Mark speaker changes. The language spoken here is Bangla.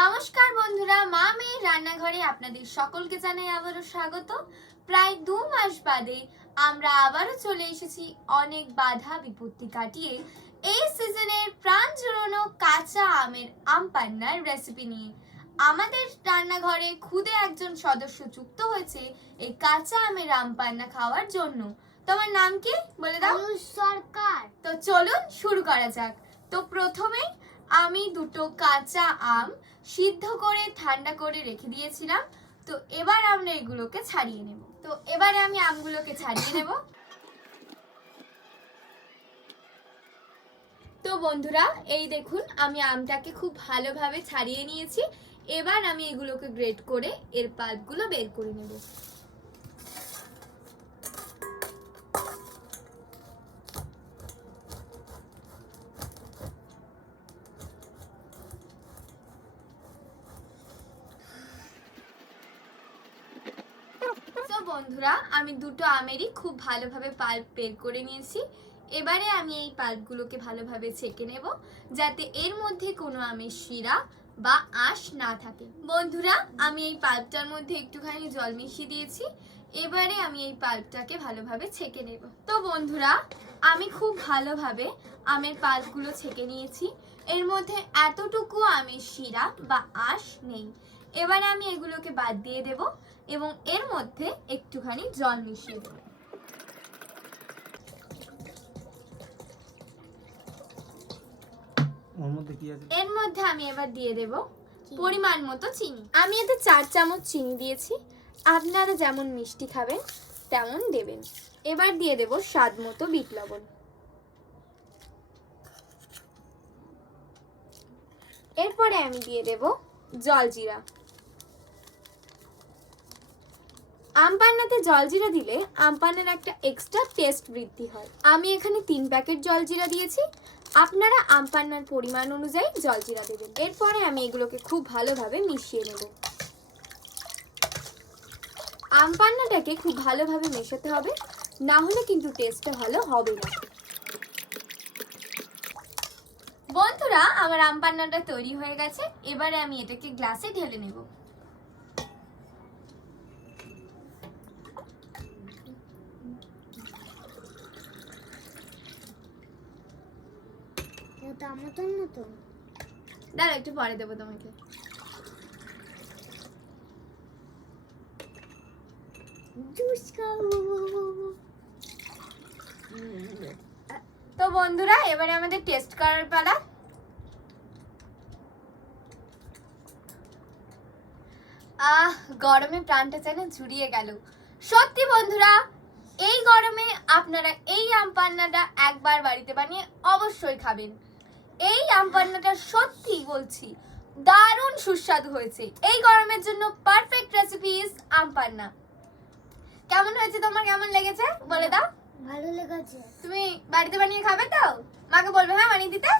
Speaker 1: নমস্কার বন্ধুরা মা মেয়ের রান্নাঘরে আপনাদের সকলকে জানাই আবারও স্বাগত। প্রায় দু মাস বাদে আমরা আবারও চলে এসেছি অনেক বাধা বিপত্তি কাটিয়ে এই সিজনের প্রাণ জুড়ানো কাঁচা আমের আম পান্নার রেসিপি নিয়ে। আমাদের রান্নাঘরে খুদে একজন সদস্য যুক্ত হয়েছে এই কাঁচা আমের আম পান্না খাওয়ার জন্য। তোমার নাম কি? বলে দাও।
Speaker 2: সরকার।
Speaker 1: তো চলুন শুরু করা যাক। তো প্রথমেই আমি দুটো কাঁচা আম সিদ্ধ করে, ঠান্ডা করে রেখে দিয়েছিলাম। তো এবার আমরা এগুলোকে ছাড়িয়ে নেব। তো এবারে আমি আমগুলোকে ছাড়িয়ে নেব। তো বন্ধুরা, এই দেখুন, আমি আমটাকে খুব ভালোভাবে ছাড়িয়ে নিয়েছি। এবার আমি এগুলোকে গ্রেট করে এর পাল্পগুলো বের করে নেব। বন্ধুরা, আমি দুটো আমেরই খুব ভালোভাবে পাল্প বের করে নিয়েছি। এবারে আমি এই পাল্পগুলোকে ভালোভাবে ছেঁকে নেব, যাতে এর মধ্যে কোনো আমের শিরা বা আঁশ না থাকে। বন্ধুরা, আমি এই পাল্পটার মধ্যে একটুখানি জল মিশিয়ে দিয়েছি। এবারে আমি এই পাল্পটাকে ভালোভাবে ছেঁকে নেব। তো বন্ধুরা, আমি খুব ভালোভাবে আমের পাল্পগুলো ছেঁকে নিয়েছি। এর মধ্যে এতটুকু আমের শিরা বা আঁশ নেই। এবারে আমি এগুলোকে বাদ দিয়ে দেব এবং এর মধ্যে একটুখানি জল মিশিয়ে দেব।
Speaker 3: ওর মধ্যে কি আছে?
Speaker 1: এর মধ্যে আমি এবার দিয়ে দেব পরিমাণ মতো চিনি। আমি এতে চার চামচ চিনি দিয়েছি। আপনারা যেমন মিষ্টি খাবেন তেমন দেবেন। এবার দিয়ে দেব স্বাদ মতো বিট লবণ। এরপরে আমি দিয়ে দেব জলজিরা আমপান্নাতে জলজিরা দিলে আমপান্নার একটা এক্সট্রা টেস্ট বৃদ্ধি হয়। আমি এখানে তিন প্যাকেট জলজিরা দিয়েছি। আপনারা আমপান্নার পরিমাণ অনুযায়ী জলজিরা দেবেন। এরপরে আমি এগুলোকে খুব ভালোভাবে মিশিয়ে নেব। আমপান্নাটাকে খুব ভালোভাবে মেশাতে হবে। না হলে কিন্তু টেস্টটা ভালো হবে না। বন্ধুরা, আমার আমপান্নাটা তৈরি হয়ে গেছে। এবারে আমি এটাকে গ্লাসে ঢেলে নেব।
Speaker 2: ওটা মতন মতন
Speaker 1: দাঁড়া একটু পরে দেবো তোমাকে।
Speaker 2: জুস
Speaker 1: তো বন্ধুরা এবারে আমাদের টেস্ট করার পালা। আহ গরমে প্রাণটা যেন জুড়িয়ে গেল। সত্যি বন্ধুরা এই গরমে আপনারা এই আম পান্নাটা একবার বাড়িতে বানিয়ে অবশ্যই খাবেন। এই আম পান্নাটা সত্যি বলছি দারুণ সুস্বাদু হয়েছে। এই গরমের জন্য perfect recipe is aam panna কেমন হয়েছে তোমার? কেমন লেগেছে? বলে দাও।
Speaker 2: ভালো লেগেছে।
Speaker 1: তুমি বাড়িতে বানিয়ে খাবে তো? মাকে বলবে হ্যাঁ বানিয়ে দিতে।